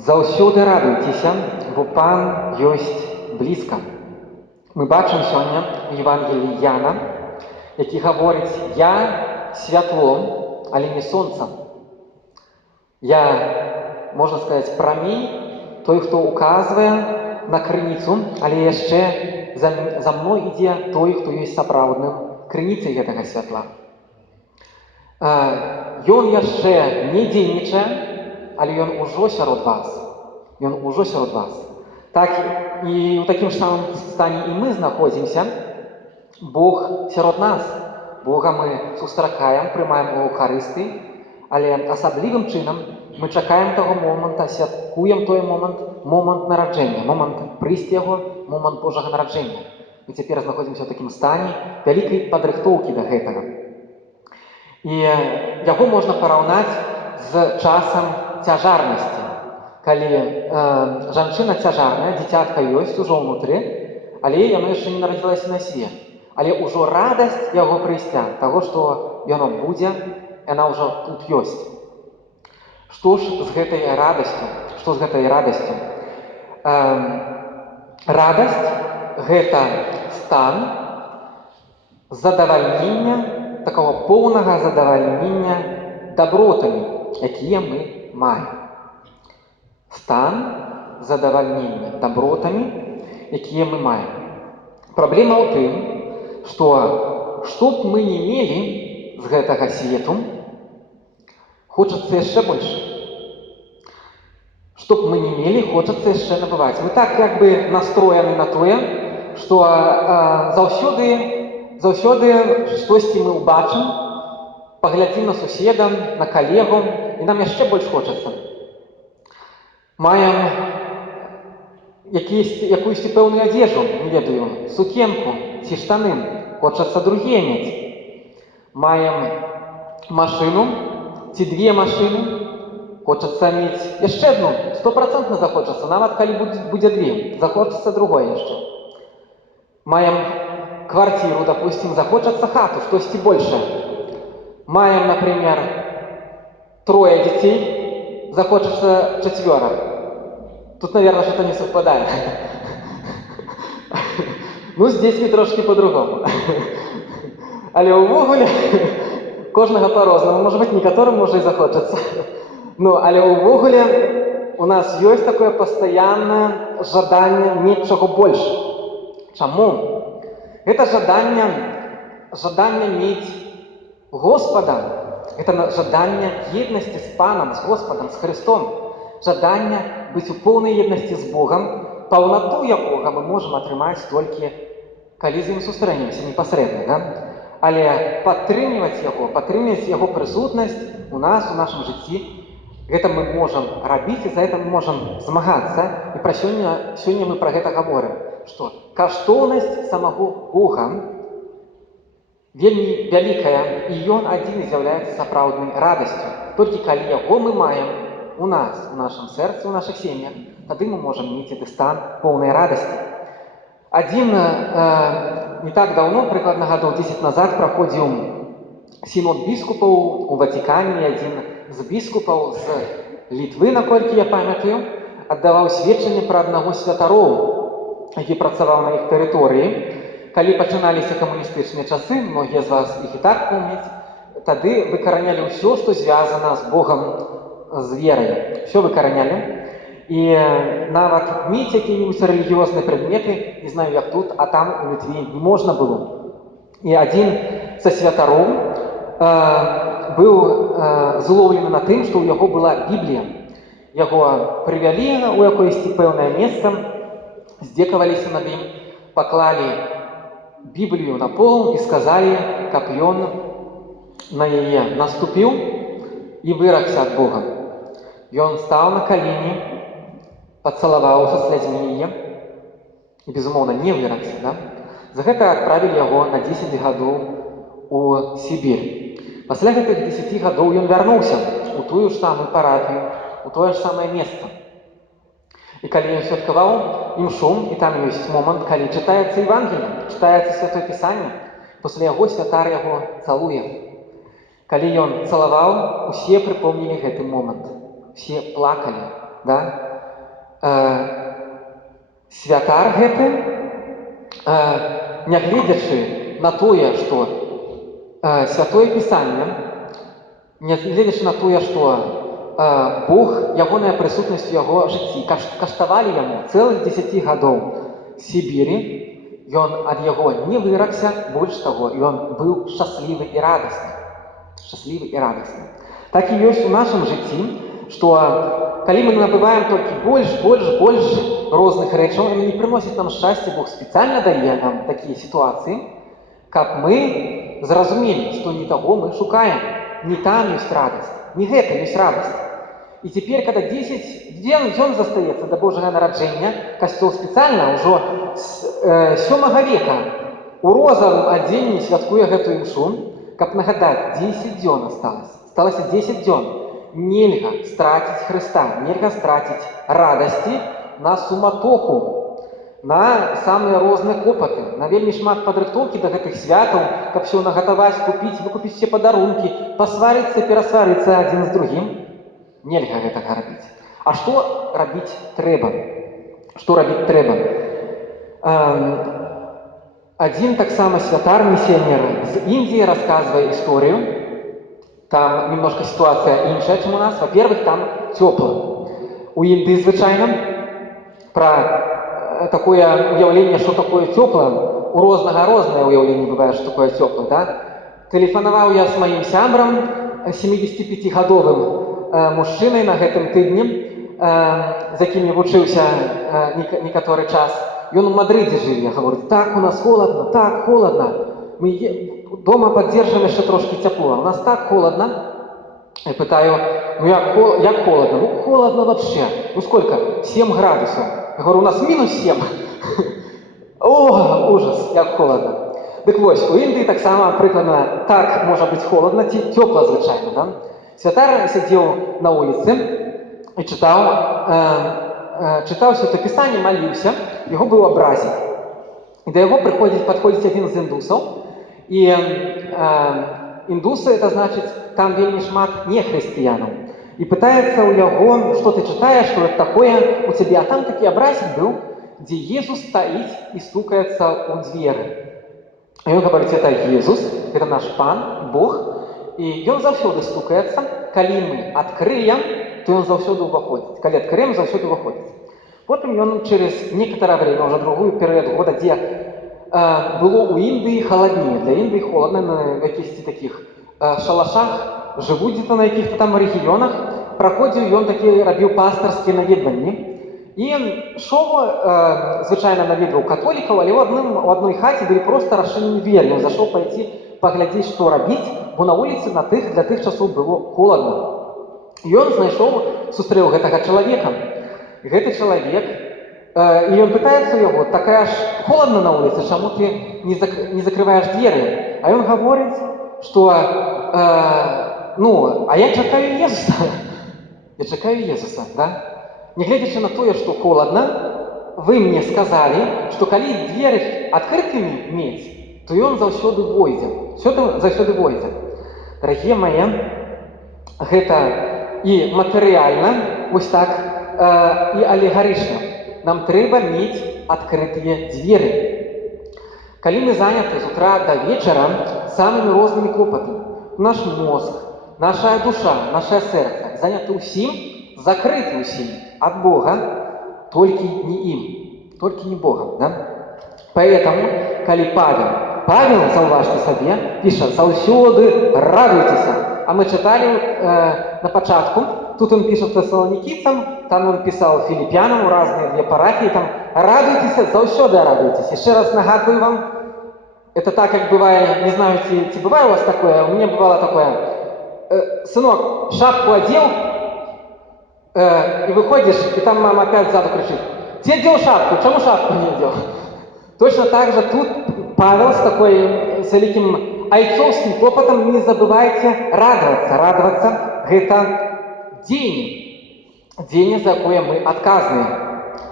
Заўсёды радуйцеся, бо Пан ёсць блізка. Мы бачым сёння ў Евангеліі Яна, які гаворыць: «Я святло, але не сонца. Я, можна сказаць, прамень, той, хто указвае на крыніцу, але яшчэ за мной ідзе той, хто ёсць сапраўдным крыніцай гэтага святла. Ён яшчэ не дзейнічае, але ён ужо сярод вас. Ён ужо сярод вас. Так і ў такім ж самым стане і мы знаходзімся. Бог сярод нас. Бога мы сустракаем, прымаем у Эўхарыстыі, але асаблівым чынам мы чакаем таго моманта, святкуем той момант нараджэння, момант прыйсці яго, момант Божага нараджэння. Мы цяпер знаходзімся ў такім стане вялікай падрыхтоўкі да гэтага. І яго можна параўнаць з часам цяжарнасці. Калі жанчына цяжарная, дзіцятка ёсць ужо ўнутры, але яно яшчэ не нарадзілася на свет. Але ўжо радасць яго прыйсця, таго, што яно будзе, яна ўжо тут ёсць. Што ж з гэтай радасцю? Што з гэтай радасцю? Радасць – гэта стан задавальнення, такого поўнага задавальнення дабротамі, якія мы маем. Стан задавальнення дабротамі, якія мы маем. Праблема ў тым, што б мы не мелі з гэтага свету, хочацца яшчэ больш. Што б мы не мелі, хочацца яшчэ набываць. Мы так як бы настроены на тое, што заўсёды штосьці мы ўбачым, паглядзім на суседа, на калегу, і нам яшчэ больш хочацца. Маем якуюсь пэўную адзежу, не ведаю, сукенку ці штаны, хочацца другія мець. Маем машыну ці две машыны, хочацца мець яшчэ адну, 100% захочацца, нават калі будзе две, захочацца другое яшчэ. Маем квартиру, допустим, захочацца хату, штосьці большее. Маем, например, 3 детей, захочацца 4. Тут, наверное, что-то не совпадает. Ну, с детьми трошки по-другому. Але ўвогуле, кожнага по-рознаму. Может быть, некаторым можа і захочацца. Ну, але ўвогуле у нас ёсць такое пастаяннае жаданне мець чаго больш. Чаму? Гэта жаданне мець Господа. Это жаданне еднасці з Панам, з Господам, з Христом. Жаданне быць у поўнай еднасці з Богам, паўнату якога мы можам атрымаць толькі, калі з ім сустрэнемся непасрэдна, да? Але падтрымліваць яго прысутнасць у нас, у нашым жыцці, гэта мы можам рабіць, і за гэта мы можам змагацца. І сёння мы пра гэта гаворым, што каштоўнасць самого Бога вельмі вялікая, і ён адзін з'яўляецца сапраўднай радасцю. Толькі калі яго мы маем у нас, у нашым сэрцы, у нашых сем'ях, тады мы можам мець гэты стан поўнай радасці. Не так даўно, прыкладна гадоў 10 назад, праходзіў сінод біскупаў у Ватикане, і адзін з біскупаў з Літвы, наколькі я памятаю, аддаваў сведчанне пра аднаго з святароў, які працаваў на іх тэрыторыі. Калі пачыналіся камуністычныя часы, многія з вас іх і так помняць, тады выкаранялі ўсё, што звязана з Богам, з верай. Все выкаранялі. І нават мець якія-нибудь рэлігіёзныя прадметы, не знаю, як тут, а там у Літве не можна было. І адзін са святароў быў злоўлены на тым, што ў яго была Біблія. Яго прывялі ў якоісьці пэўнае месца, здзекаваліся над ім, паклалі Біблію на пол і сказалі, каб ён на яе наступіў і выракся ад Бога. Ён стаў на калені, пацалаваўся слязьмі яе і, безумоўна, не выракся. Да? За гэта адправілі яго на 10 гадоў у Сібір. Пасля гэтых 10 гадоў ён вярнуўся у тую ж самую парафію, у тое ж самае месца. І калі ён святкаваў імшу, і там ёсць момант, калі чытаецца Евангелие, чытаецца Святое Пісанне, пасля яго святар яго цалуе. Калі ён цалаваў, усе прыпомнілі гэты момант. Все плакалі, да? Святар гэты, нягледзячы на тое, што Святое Пісанне, нягледзячы на тое, што Бог, ягоная прысутнасць у яго жыцці каштавалі яму цэлых 10 гадоў Сібіры, ён ад яго не выракся, больш таго, ён быў шчаслівы і радасны. Шчаслівы і радасны. Так і ёсць у нашым жыцці, што калі мы набываем толькі больш розных рэчаў, яны не прыносяць нам шчасце, Бог спецыяльна дае нам такія сітуацыі, каб мы зразумелі, што не таго мы шукаем, не там ёсць радасць, не гэта ёсць радасць. І цяпер, калі 10 дзён застаецца да Божага нараджэння, касцёл спецыяльна ўжо з 7 века у розавым адзенні святкуе гэтую імшу, каб нагадаць, 10 дзён асталася. Сталася 10 дзён. Нельга страціць Хрыста, нельга страціць радасці на суматоху, на самыя розныя клопаты, на вельмі шмат падрыхтоўкі да гэтых святаў, каб все нагатаваць, купіць, выкупіць все падарункі, пасварыцца, перасварыцца адзін з другім. Нельга гэтага рабіць. А што рабіць трэба? Што рабіць трэба? Адзін таксама святар-місіянер з Індіі расказвае історыю. Там немножко ситуация іншая, чем у нас. Во-первых, там тепло. У Індыі, звычайно, про такое уявление, что такое тепло, у рознае уявление бывает, что такое тепло, да? Телефонаваў я с моим сябрам, 75-гадовым мужчынай на гэтым тыдні, з якім я вучыўся некаторы час. Ён у Мадрыдзе жыве, говорит, так у нас холодно, так холодно. Мы дома поддерживаем еще трошки тепло. У нас так холодно. Я пытаю, ну як холодно? Ну холодно вообще. Ну сколько? 7 градусов. Я говорю, у нас минус 7. О, ужас, як холодно. Дык вось, у Індыі таксама прыкладна так можа быць холодно, цёпла звычайна, да? Святар сядзеў на вуліцы і чытаў Святое Пісанне, маліўся, яго быў абразіць. І да яго падходзіць адзін з індусаў. І індусы, это значыць, там вельмі шмат нехрысціянаў. І пытаецца ў яго, што ты чытаеш, што это такое у цябе. А там такі абразік быў, дзе Езус стаіць і стукаецца ў дзверы. І ён говорить, это Езус, это наш Пан, Бог. І ён заўсёды стукаецца. Калі мы адкрыем, то ён заўсёды ўваходзіць. Калі адкрыем, заўсёды ўваходзіць. Потым ён через некоторое время, уже другую перыяд года, дзе было у Індыі халаднее. Для Індыі холодно на каких-то таких шалашах, живут где-то на каких-то там регионах. Проходил, и он такие робил пасторские наведвания. И шел, звычайно, наведывал католиков, але у одной хате были просто расширенные двери. Он зашел пойти поглядеть, что робить, бо на улице для тых часов было холодно. И он сустрэў гэтага человека. И этот человек, и он пытается его, такая ж холодно на улице, чему ты не закрываешь двери? А он говорит, что, а я чакаю Езуса. Я чакаю Езуса, да? Не глядячи на то, что холодно, вы мне сказали, что калі двери открытыми мець, то он заўсёды войдзе. Заўсёды войдзе. Дорогие мои, гэта и материально, вось так, и алегарычна. Нам трэба мець адкрытыя дзверы. Калі мы заняты з утра до вечара самымі рознымі клопатамі, наш мозг, наша душа, наше сэрца заняты ўсім, закрыты ўсім ад Бога, толькі не ім, толькі не Богом, да? Поэтому, калі Павел, заўважце сабе, піша «Заўсёды радуйтеся». А мы читали на початку, тут он пишет Фессалоникийцам, там он писал филиппянам, разные две парафии, там «Радуйтесь, заўсёды радуйтесь». Еще раз нагадываю вам, это так, как бывает, не знаю, бывает у вас такое, у меня бывало такое, сынок, шапку одел, и выходишь, и там мама опять сзаду кричит, «Где одел шапку? Чему шапку не одел?» Точно так же тут Павел с великим айцовским клопотом не забывайте радоваться. Радоваться – это дзеянне, за якое мы адказныя.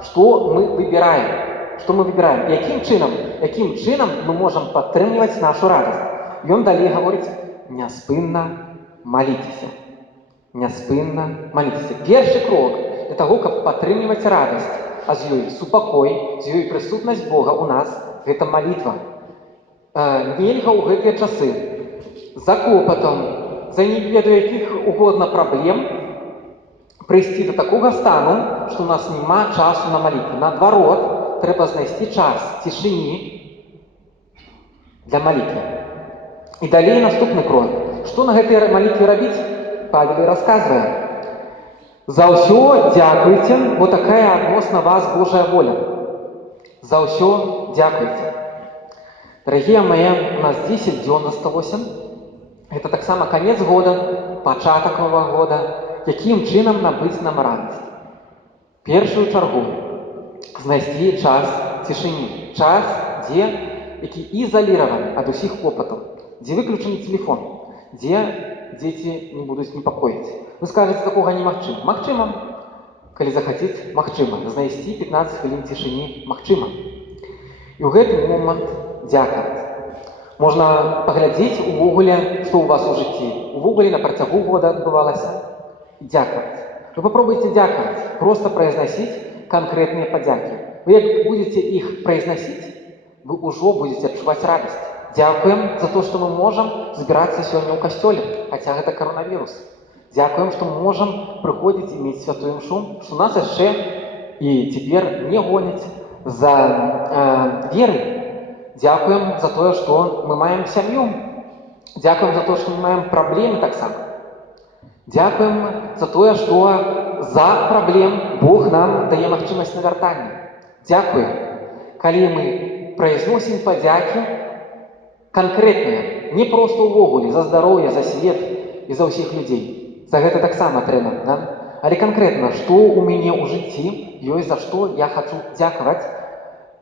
Что мы выбираем? Что мы выбираем? Яким чынам мы можем падтрымліваць нашу радость? И он далее говорит, няспынна молитесь. Няспынна молитесь. Першы крок для таго, каб падтрымліваць радасць, а з ёй супакой, з ёй прысутнасць Бога ў нас, гэта малітва. Нельга ў гэтыя часы за клопатам, за не ведаю якіх угодна праблем прыйсці да такога стану, што ў нас няма часу на малітву. Наадварот, трэба знайсці час цішыні для малітвы. І далей наступны крок. Што на гэтай малітве рабіць? Павел і расказвае. За ўсё дзякуйце, бо такая адносна вас Божая воля. За ўсё дзякуйце. Дарагія мае, у нас 10 дзён засталося. Гэта таксама канец года, пачатак новага года. Якім чынам набыць нам радасць? Першую чаргу знайсці час цішыні. Час, які ізаліраваны ад усіх клопатаў, дзе выключаны телефон, дзе дзеці не будуць непакоіць. Вы скажаце, такога немагчыма. Магчыма. Калі захацець, магчыма. Знайсці 15 хвілін цішыні магчыма. І ў гэты момант дзякаваць. Можна паглядзець увогуле, што ў вас у жыцці. Увогуле на працягу года адбывалася. Дзякаваць. Вы папробуйце дзякаваць. Проста прайзнасіць канкрэтныя падзякі. Вы як будзеце іх прайзнасіць, вы ўжо будзеце адчуваць радасць. Дзякуем за то, што мы можам збірацца сёння ў касцёле, хаця гэта каронавірус. Дзякуем, што мы можам прыходзіць і мець святую імшу, што нас яшчэ і цяпер не гоняць за веры. Дзякуем за тое, што мы маем сям'ю. Дзякуем за тое, што мы маем праблемы таксама. Дзякуем за тое, што за праблем Бог нам дае магчымасць на вяртанне. Дзякуем. Калі мы прайзносім падзякі канкрэтныя, не проста ўвогуле, за здароўе, за свет і за ўсіх людзей. За гэта таксама трэба, да? Але канкрэтна, што ў мяне ў жыцці ёсць, за што я хачу дзякаваць,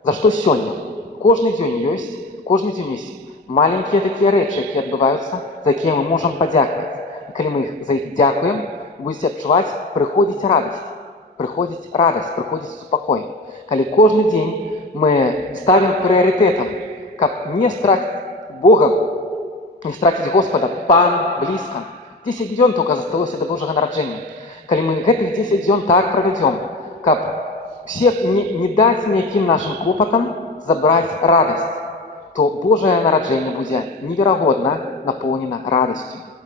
за што сёння. Кожны дзень ёсць маленькія такія рэчы, якія адбываюцца, за якія мы можам падзякаваць. І калі мы за іх дзякуем, будзеце адчуваць, прыходзіць радасць, прыходзіць супакой. Калі кожны дзень мы ставім прыярытэтам, каб не страціць Бога, не страціць Господа, Пан блізка. 10 дзён толькі засталося да Божага нараджэння. Калі мы гэтых 10 дзён так правядзём, каб не даць ніякім нашым клопатам забраць радасць, то Божае нараджэнне будзе неверагодна напоўнена радасцю.